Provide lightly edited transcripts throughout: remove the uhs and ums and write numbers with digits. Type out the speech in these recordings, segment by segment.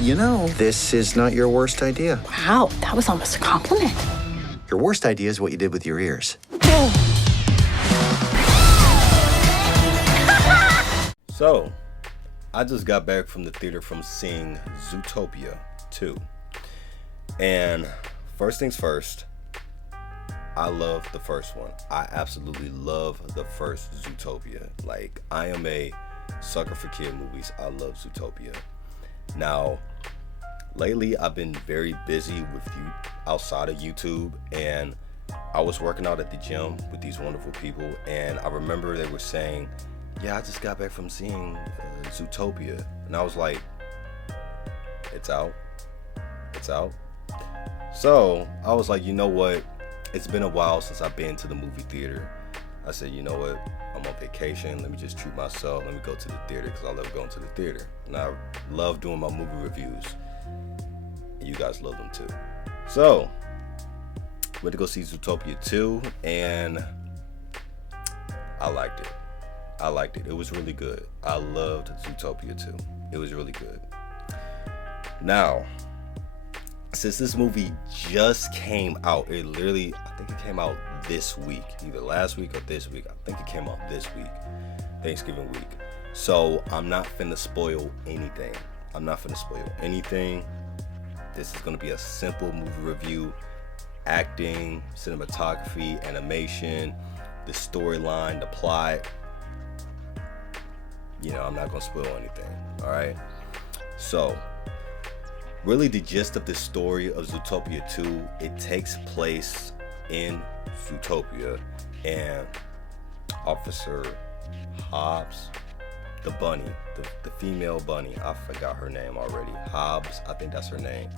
You know, this is not your worst idea. Wow, that was almost a compliment. Your worst idea is what you did with your ears. So, I just got back from the theater from seeing Zootopia 2. And first things first, I love the first one. I absolutely love the first Zootopia. Like, I am a sucker for kid movies. I love Zootopia. Now, lately I've been very busy with you outside of YouTube, and I was working out at the gym with these wonderful people, and I remember they were saying, yeah, I just got back from seeing Zootopia. And I was like, it's out. So I was like, you know what? It's been a while since I've been to the movie theater. I said, you know what? I'm on vacation. Let me just treat myself. Let me go to the theater because I love going to the theater. And I love doing my movie reviews. And you guys love them too. So, went to go see Zootopia 2, and I liked it. It was really good. I loved Zootopia 2. It was really good. Now, since this movie just came out, I think it came out this week, either last week or this week. I think it came out this week, Thanksgiving week. So I'm not finna spoil anything. This is gonna be a simple movie review. Acting, cinematography, animation, the storyline, the plot. You know, I'm not gonna spoil anything. All right. So, really, the gist of the story of Zootopia 2, it takes place in Zootopia, and Officer Hobbs, the bunny, the female bunny, I forgot her name already. Hobbs, I think that's her name.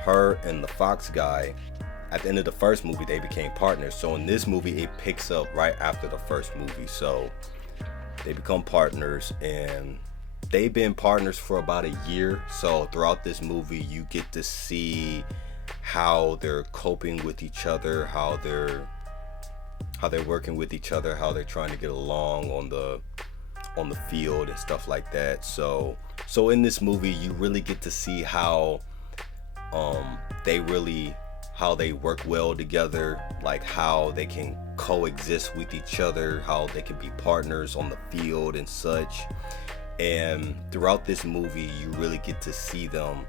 Her and the fox guy, at the end of the first movie, they became partners. So in this movie, it picks up right after the first movie. So they become partners, and they've been partners for about a year. So throughout this movie, you get to see how they're coping with each other, how they're working with each other, how they're trying to get along on the field and stuff like that. So in this movie, you really get to see how they work well together, like how they can coexist with each other, how they can be partners on the field and such. And throughout this movie, you really get to see them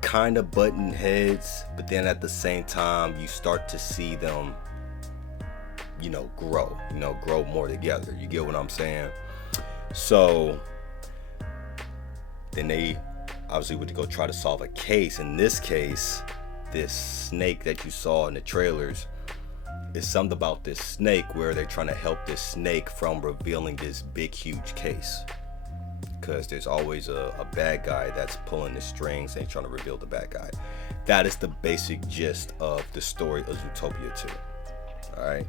kind of button heads, but then at the same time, you start to see them, grow more together. You get what I'm saying? So then they obviously went to go try to solve a case. In this case, this snake that you saw in the trailers, is something about this snake where they're trying to help this snake from revealing this big, huge case. Because there's always a bad guy that's pulling the strings and trying to reveal the bad guy. That is the basic gist of the story of Zootopia 2. Alright?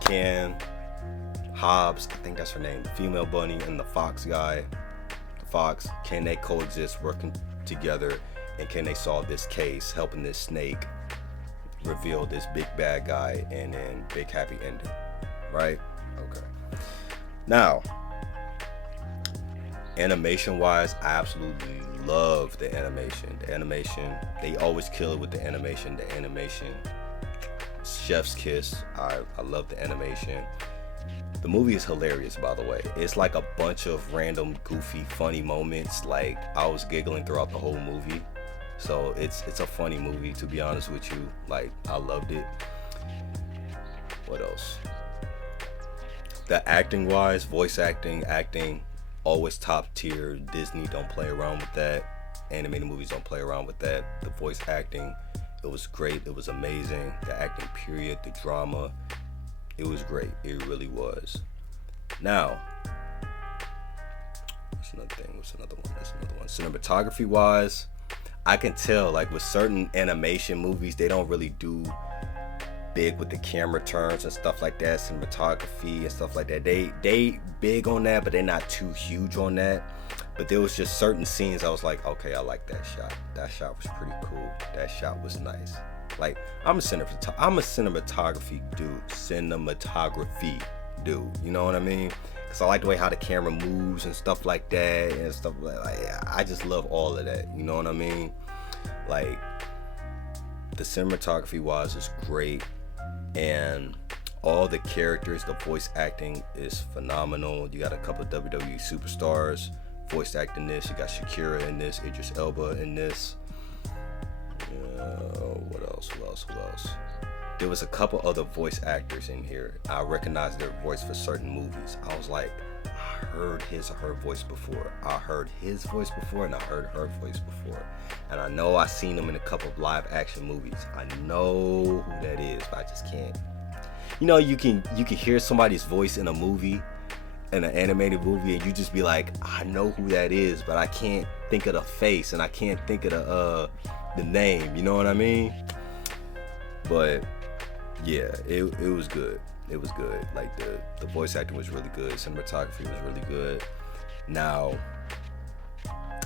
Can Hobbs, I think that's her name, the female bunny, and the fox guy, can they coexist, working together, and can they solve this case, helping this snake reveal this big bad guy, and then big happy ending, right? Okay. Now, animation wise, I absolutely love the animation. They always kill it with the animation. Chef's kiss. I love the animation. The movie is hilarious, by the way. It's like a bunch of random, goofy, funny moments. Like, I was giggling throughout the whole movie. So it's a funny movie, to be honest with you. Like, I loved it. What else? The acting wise, voice acting, always top tier. Disney don't play around with that. Animated movies don't play around with that. The voice acting, it was great. It was amazing. The acting period, the drama, it was great. It really was. Now, what's another one? Cinematography wise, I can tell, like, with certain animation movies, they don't really do big with the camera turns and stuff like that, cinematography and stuff like that. They big on that, but they're not too huge on that. But there was just certain scenes I was like, okay, I like that shot. That shot was pretty cool. That shot was nice. Like, I'm a cinematography do. You know what I mean? Because I like the way how the camera moves and stuff like that and stuff like I just love all of that. You know what I mean? Like, the cinematography wise is great, and all the characters, the voice acting is phenomenal. You got a couple of WWE superstars voice acting this. You got Shakira in this, Idris Elba in this. What else? Who else? There was a couple other voice actors in here. I recognized their voice for certain movies. I was like, I heard his or her voice before. I heard his voice before, and I heard her voice before. And I know I seen them in a couple of live action movies. I know who that is, but I just can't. You know, you can hear somebody's voice in a movie, in an animated movie, and you just be like, I know who that is, but I can't think of the face, and I can't think of the name. You know what I mean? But yeah, it was good. It was good. Like, the voice acting was really good. Cinematography was really good. Now,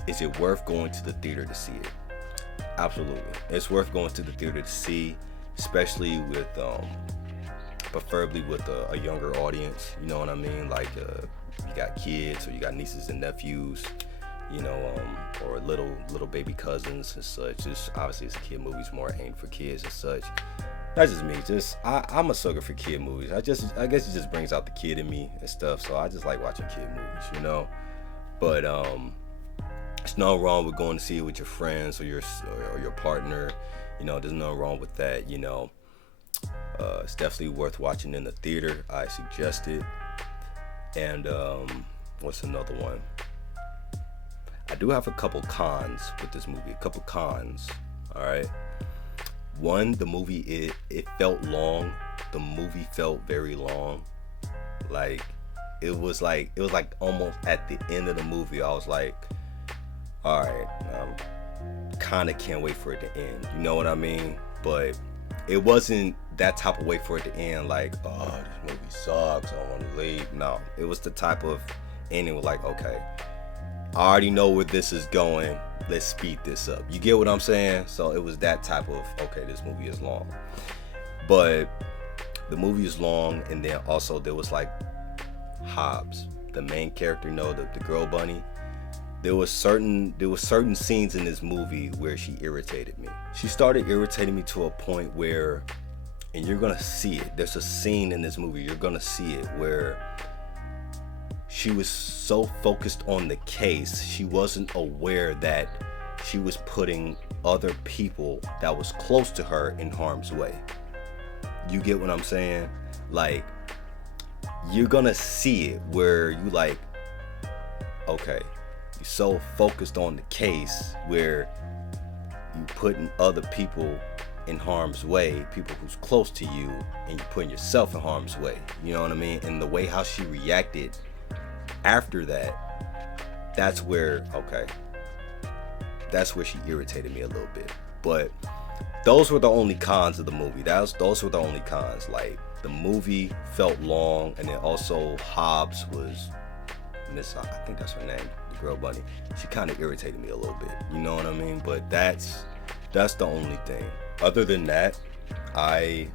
is it worth going to the theater to see it? Absolutely. It's worth going to the theater to see, especially with preferably with a younger audience. You know what I mean? Like, you got kids, or you got nieces and nephews, you know, or little baby cousins and such. Just obviously, it's a kid movie, it's more aimed for kids and such. That's just me. I'm a sucker for kid movies. I guess it just brings out the kid in me and stuff. So I just like watching kid movies, you know. But there's no wrong with going to see it with your friends or your partner. You know, there's no wrong with that. You know, it's definitely worth watching in the theater. I suggest it. And what's another one? I do have a couple cons with this movie. A couple cons. All right. One, the movie, it felt long. The movie felt very long. Like, it was like almost at the end of the movie, I was like, all right, kind of can't wait for it to end. You know what I mean? But it wasn't that type of wait for it to end, like, oh, this movie sucks, I want to leave. No, it was the type of ending was like, okay, I already know where this is going. Let's speed this up. You get what I'm saying? So it was that type of, okay, this movie is long. But the movie is long, and then also there was like Hobbs, the main character, the girl bunny. There was certain scenes in this movie where she irritated me. She started irritating me to a point where, and you're gonna see it, there's a scene in this movie, you're gonna see it, where she was so focused on the case, she wasn't aware that she was putting other people that was close to her in harm's way. You get what I'm saying? Like, you're gonna see it where you like, okay, you're so focused on the case where you putting other people in harm's way, people who's close to you, and you're putting yourself in harm's way. You know what I mean? And the way how she reacted after that, that's where she irritated me a little bit. But those were the only cons of the movie. Those were the only cons. Like, the movie felt long, and then also Hobbs was I think that's her name, the girl bunny. She kind of irritated me a little bit. You know what I mean? But that's the only thing. Other than that, I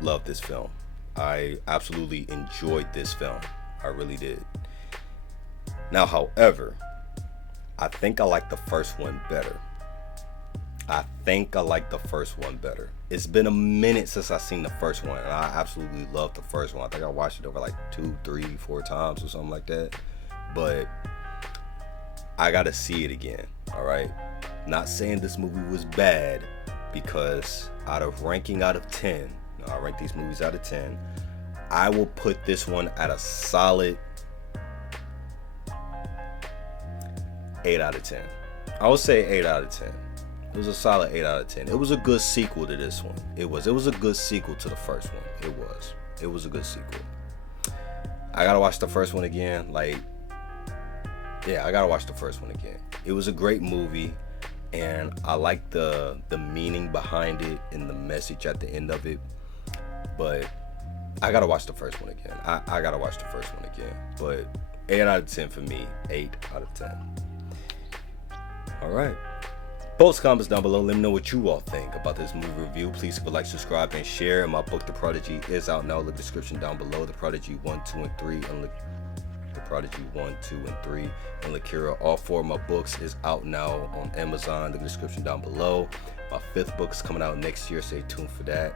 love this film. I absolutely enjoyed this film. I really did. Now, however, I think I like the first one better. It's been a minute since I've seen the first one, and I absolutely loved the first one. I think I watched it over like 2, 3, 4 times or something like that. But I gotta see it again, all right? Not saying this movie was bad, because ranking out of 10, I rank these movies out of 10, I will put this one at a solid 8 out of 10. I would say 8 out of 10. It was a solid 8 out of 10. It was a good sequel to this one. It was a good sequel to the first one. It was a good sequel. I gotta watch the first one again. I gotta watch the first one again. It was a great movie, and I like the meaning behind it and the message at the end of it. But I gotta watch the first one again. I gotta watch the first one again. But 8 out of 10 for me. 8 out of 10. All right. Post comments down below. Let me know what you all think about this movie review. Please leave a like, subscribe, and share. My book, The Prodigy, is out now. The description down below. The Prodigy 1, 2, and 3. The Prodigy 1, 2, and 3. And Lakira. All 4 of my books is out now on Amazon. The description down below. My 5th book is coming out next year. Stay tuned for that.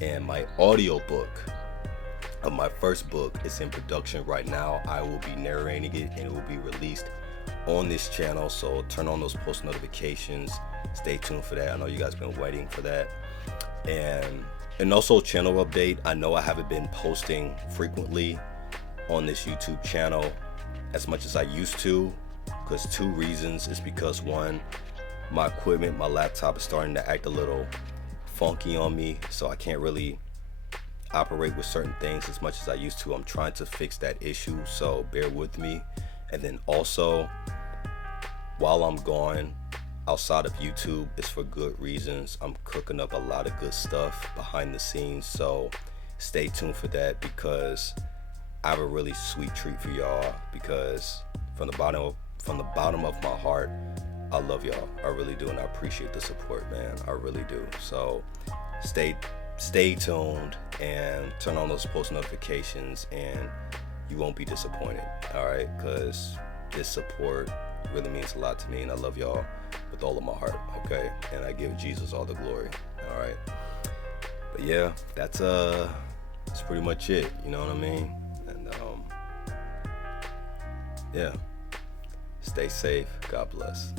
And my audio book of my first book is in production right now. I will be narrating it, and it will be released on this channel, so turn on those post notifications. Stay tuned for that. I know you guys been waiting for that. And also channel update. I know I haven't been posting frequently on this YouTube channel as much as I used to, because 2 reasons. It's because 1, my equipment, my laptop is starting to act a little funky on me, so I can't really operate with certain things as much as I used to. I'm trying to fix that issue, so bear with me. And then also, while I'm gone outside of YouTube, it's for good reasons. I'm cooking up a lot of good stuff behind the scenes, so stay tuned for that, because I have a really sweet treat for y'all. Because from the bottom of my heart, I love y'all. I really do, and I appreciate the support, man. I really do. So stay tuned and turn on those post notifications, and you won't be disappointed. All right, because this support really means a lot to me, and I love y'all with all of my heart. Okay, and I give Jesus all the glory. All right, but yeah, that's pretty much it. You know what I mean? And yeah, stay safe. God bless.